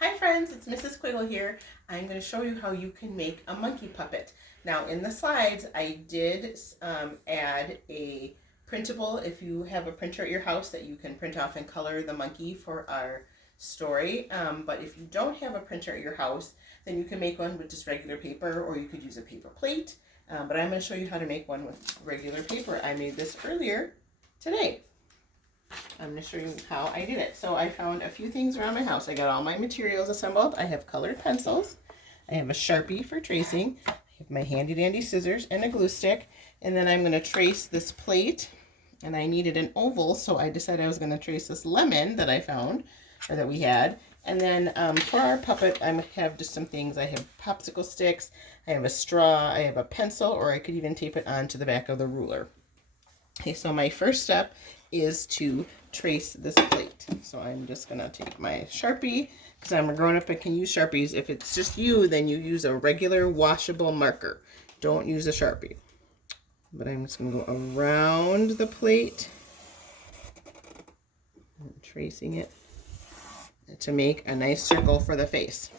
Hi friends, it's Mrs.Q here. I'm going to show you how you can make a monkey puppet. Now in the slides I did add a printable, if you have a printer at your house that you can print off and color the monkey for our story. But if you don't have a printer at your house, then you can make one with just regular paper, or you could use a paper plate. But I'm going to show you how to make one with regular paper. I made this earlier today. I'm going to show you how I did it. So I found a few things around my house. I got all my materials assembled. I have colored pencils. I have a Sharpie for tracing. I have my handy dandy scissors and a glue stick. And then I'm going to trace this plate. And I needed an oval, so I decided I was going to trace this lemon that I found, or that we had. And then for our puppet, I have just some things. I have popsicle sticks. I have a straw. I have a pencil, or I could even tape it onto the back of the ruler. Okay, so my first step is to trace this plate. So I'm just going to take my Sharpie, because I'm a grown-up and can use Sharpies. If it's just you, then you use a regular washable marker. Don't use a Sharpie. But I'm just going to go around the plate. I'm tracing it to make a nice circle for the face.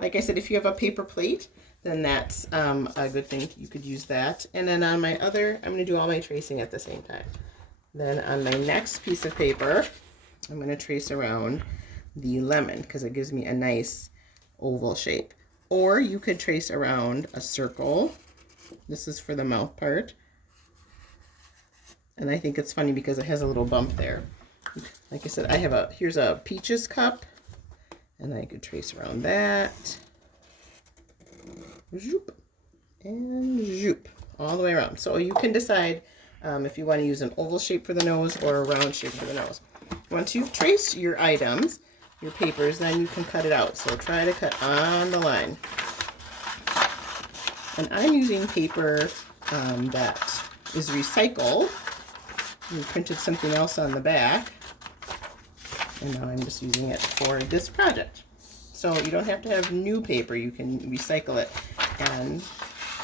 Like I said, if you have a paper plate, then that's a good thing. You could use that. And then on my other, I'm going to do all my tracing at the same time. Then on my next piece of paper, I'm going to trace around the lemon, because it gives me a nice oval shape. Or you could trace around a circle. This is for the mouth part. And I think it's funny because it has a little bump there. Like I said, here's a peaches cup. And I could trace around that. Zoop. And zoop. All the way around. So you can decide if you want to use an oval shape for the nose or a round shape for the nose. Once you've traced your items, your papers, then you can cut it out. So try to cut on the line. And I'm using paper that is recycled. We printed something else on the back. And now I'm just using it for this project. So you don't have to have new paper. You can recycle it and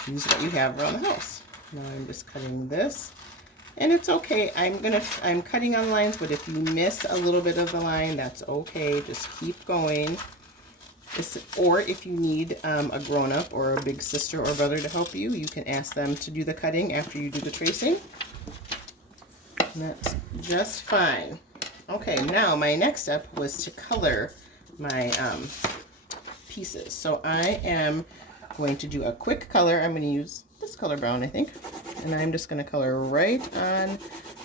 use what you have around the house. Now I'm just cutting this. And it's okay. I'm cutting on lines, but if you miss a little bit of the line, that's okay. Just keep going. Or if you need a grown-up or a big sister or brother to help you, you can ask them to do the cutting after you do the tracing. And that's just fine. Okay, now my next step was to color my pieces. So I am going to do a quick color. I'm going to use this color brown, I think. And I'm just going to color right on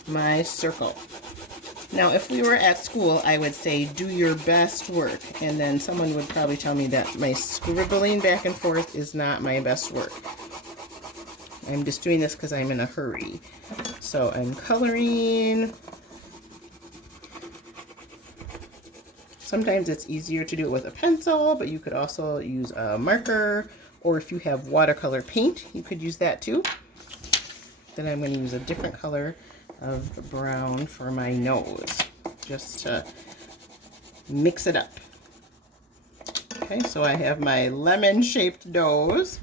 my circle. Now, if we were at school, I would say do your best work. And then someone would probably tell me that my scribbling back and forth is not my best work. I'm just doing this because I'm in a hurry. So I'm coloring. Sometimes it's easier to do it with a pencil, but you could also use a marker, or if you have watercolor paint, you could use that too. Then I'm going to use a different color of brown for my nose, just to mix it up. Okay, so I have my lemon-shaped nose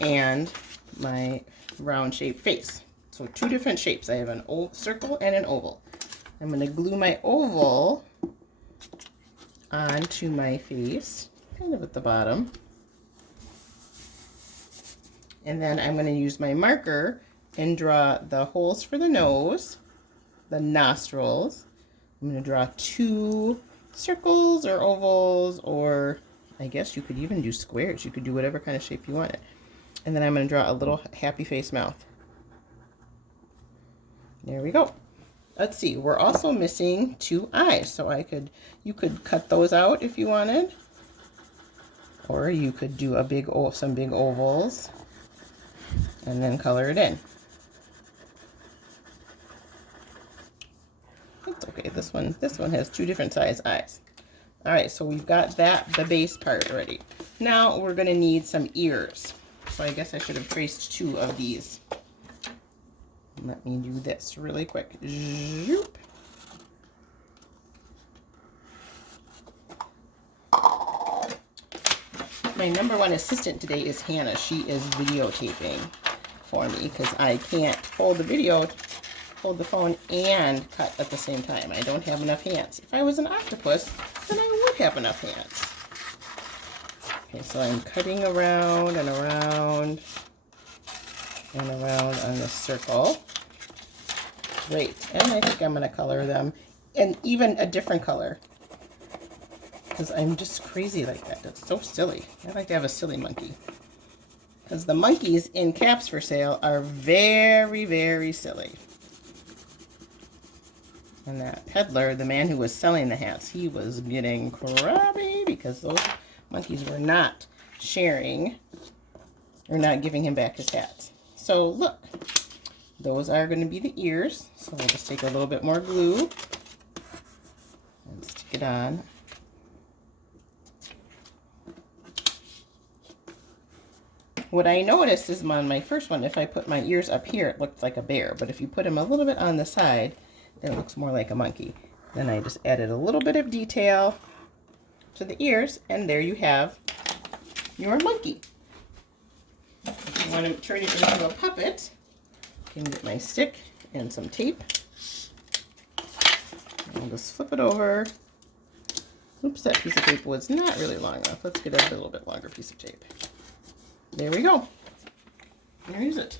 and my round-shaped face. So two different shapes. I have an circle and an oval. I'm going to glue my oval onto my face, kind of at the bottom. And then I'm going to use my marker and draw the holes for the nose, the nostrils. I'm going to draw two circles or ovals, or I guess you could even do squares. You could do whatever kind of shape you wanted. And then I'm going to draw a little happy face mouth. There we go. Let's see, we're also missing two eyes, so you could cut those out if you wanted, or you could do some big ovals and then color it in. It's okay. This one has two different size eyes. All right, so we've got the base part ready. Now we're going to need some ears. So I guess I should have traced two of these. Let me do this really quick. Zoop. My number one assistant today is Hannah. She is videotaping for me because I can't hold hold the phone and cut at the same time. I don't have enough hands. If I was an octopus, then I would have enough hands. Okay, so I'm cutting around and around and around on this circle. Great, and I think I'm gonna color them, and even a different color, because I'm just crazy like that. That's so silly. I like to have a silly monkey. Because the monkeys in Caps for Sale are very, very silly. And that peddler, the man who was selling the hats, he was getting crabby because those monkeys were not sharing or not giving him back his hats. So look, those are going to be the ears. So we'll just take a little bit more glue and stick it on. What I noticed is on my first one, if I put my ears up here, it looked like a bear. But if you put them a little bit on the side, then it looks more like a monkey. Then I just added a little bit of detail to the ears, and there you have your monkey. If you want to turn it into a puppet, I can get my stick and some tape. I'll just flip it over. Oops, that piece of tape was not really long enough. Let's get a little bit longer piece of tape. There we go. There's it.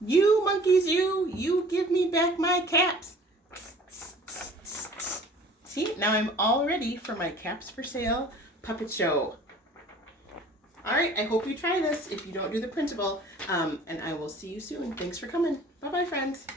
You monkeys, you give me back my caps. See, now I'm all ready for my Caps for Sale puppet show. All right, I hope you try this if you don't do the printable, and I will see you soon. Thanks for coming. Bye-bye, friends.